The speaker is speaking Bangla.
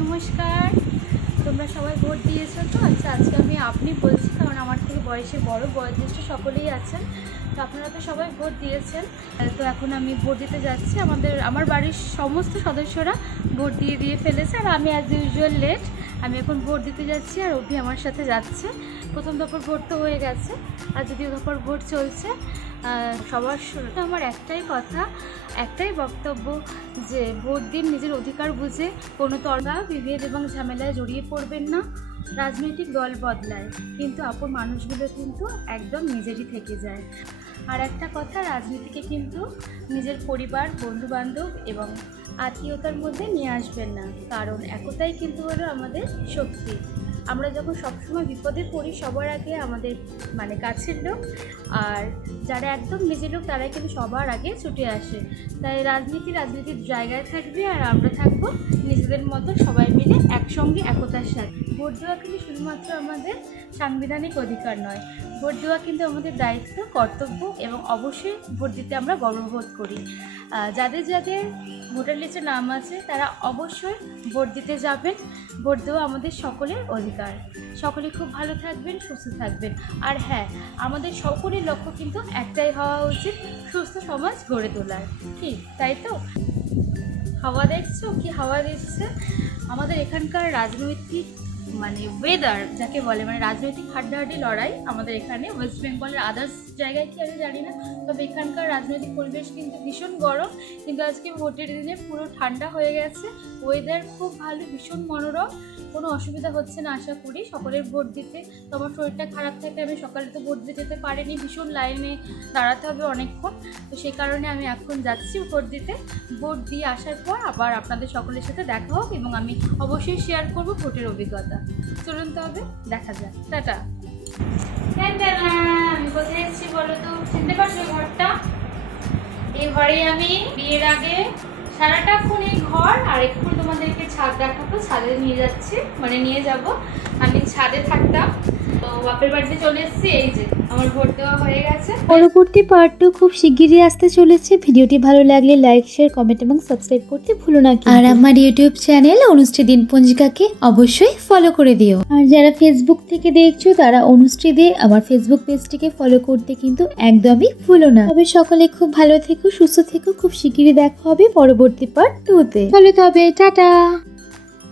নমস্কার, তোমরা সবাই ভোট দিয়েছো তো? আচ্ছা, আজকে আমি আপনি বলছি, কারণ আমার থেকে বয়সে বড়, বয়োজ্যেষ্ঠ সকলেই আছেন। তো আপনারা তো সবাই ভোট দিয়েছেন। তো এখন আমি ভোট দিতে যাচ্ছি। আমার বাড়ির সমস্ত সদস্যরা ভোট দিয়ে ফেলেছে, আর আমি অ্যাজ ইউজুয়াল লেট। আমি এখন ভোট দিতে যাচ্ছি, আর অভি আমার সাথে যাচ্ছে। প্রথম দফার ভোট তো হয়ে গেছে, আর দ্বিতীয় দফার ভোট চলছে। সবার শুরুতে আমার একটাই কথা, একটাই বক্তব্য, যে ভোট দিন নিজের অধিকার বুঝে। কোনো তর্কা, বিভেদ এবং ঝামেলায় জড়িয়ে পড়বেন না। রাজনৈতিক দল বদলায়, কিন্তু আপন মানুষগুলো কিন্তু একদম নিজেরই থেকে যায়। আর একটা কথা, রাজনীতিকে কিন্তু নিজের পরিবার, বন্ধুবান্ধব এবং আত্মীয়তার মধ্যে নিয়ে আসবেন না, কারণ একতাই কিন্তু হলো আমাদের শক্তি। আমরা যখন সবসময় বিপদে পড়ি, সবার আগে আমাদের কাছের লোক, আর যারা একদম নিজের লোক তারাই কিন্তু সবার আগে ছুটে আসে। তাই রাজনীতির জায়গায় থাকবে, আর আমরা থাকবো নিজেদের মতো সবাই মিলে একসঙ্গে, একতার সাথে। ভোট দেওয়া কিন্তু শুধুমাত্র আমাদের সাংবিধানিক অধিকার নয়, ভোট দেওয়া কিন্তু আমাদের দায়িত্ব, কর্তব্য, এবং অবশ্যই ভোট দিতে আমরা গর্ববোধ করি। যাদের যাদের ভোটার লিস্টে নাম আছে তারা অবশ্যই ভোট দিতে যাবেন। ভোট দেওয়া আমাদের সকলের অধিকার। সকলে খুব ভালো থাকবেন, সুস্থ থাকবেন। আর হ্যাঁ, আমাদের সকলের লক্ষ্য কিন্তু একটাই হওয়া উচিত, সুস্থ সমাজ গড়ে তোলার। কি তাই তো? হাওয়া দেখছো কি হাওয়া দিচ্ছে? আমাদের এখানকার রাজনৈতিক ওয়েদার যাকে বলে, রাজনৈতিক হাড্ডাহাড্ডি লড়াই আমাদের এখানে। ওয়েস্ট বেঙ্গলের আদার্স জায়গায় কি আমি জানি না, তবে এখানকার রাজনৈতিক পরিবেশ কিন্তু ভীষণ গরম। কিন্তু আজকে ভোটের দিনে পুরো ঠান্ডা হয়ে গেছে, ওয়েদার খুব ভালো, ভীষণ মনোরম। কোনো অসুবিধা হচ্ছে না আশা করি সকলের ভোট দিতে। তো আমার শরীরটা খারাপ থাকে, আমি সকালে তো ভোট দিতে যেতে পারিনি, ভীষণ লাইনে দাঁড়াতে হবে অনেকক্ষণ। তো সেই কারণে আমি এখন যাচ্ছি ভোট দিতে। ভোট দিয়ে আসার পর আবার আপনাদের সকলের সাথে দেখা হোক, এবং আমি অবশ্যই শেয়ার করব ভোটের অভিজ্ঞতা। চলুন তবে দেখা যাক। টাটা। আমি কোথায় এসেছি বলো তো? চিনতে পারছো ঘরটা? এই ঘরে আমি বিয়ের আগে সারাটাক্ষণ এই ঘর, আর একটু তোমাদেরকে ছাদ দেখাবো, ছাদে নিয়ে যাচ্ছি, নিয়ে যাব। আমি ছাদে থাকতাম, তো বাপের বাড়িতে চলে এসেছি। এই যে আমার ভোট দেওয়া হয়ে গেছে। পরবর্তী পার্ট 2 খুব শিগগিরই আসতে চলেছে। ভিডিওটি ভালো লাগলে লাইক, শেয়ার, কমেন্ট এবং সাবস্ক্রাইব করতে ভুলো না। আর আমার ইউটিউব চ্যানেল অনুশ্রী দিন পঞ্জিকাকে অবশ্যই ফলো করে দিও। আর যারা ফেসবুক থেকে দেখছো তারা অনুশ্রী দিয়ে আমার ফেসবুক পেজটিকে ফলো করতে কিন্তু একদমই ভুলো না। তবে সকলে খুব ভালো থেকো, সুস্থ থেকো। খুব শিগগিরই দেখা হবে পরবর্তী পার্ট 2 তে। চলো তবে, টাটা।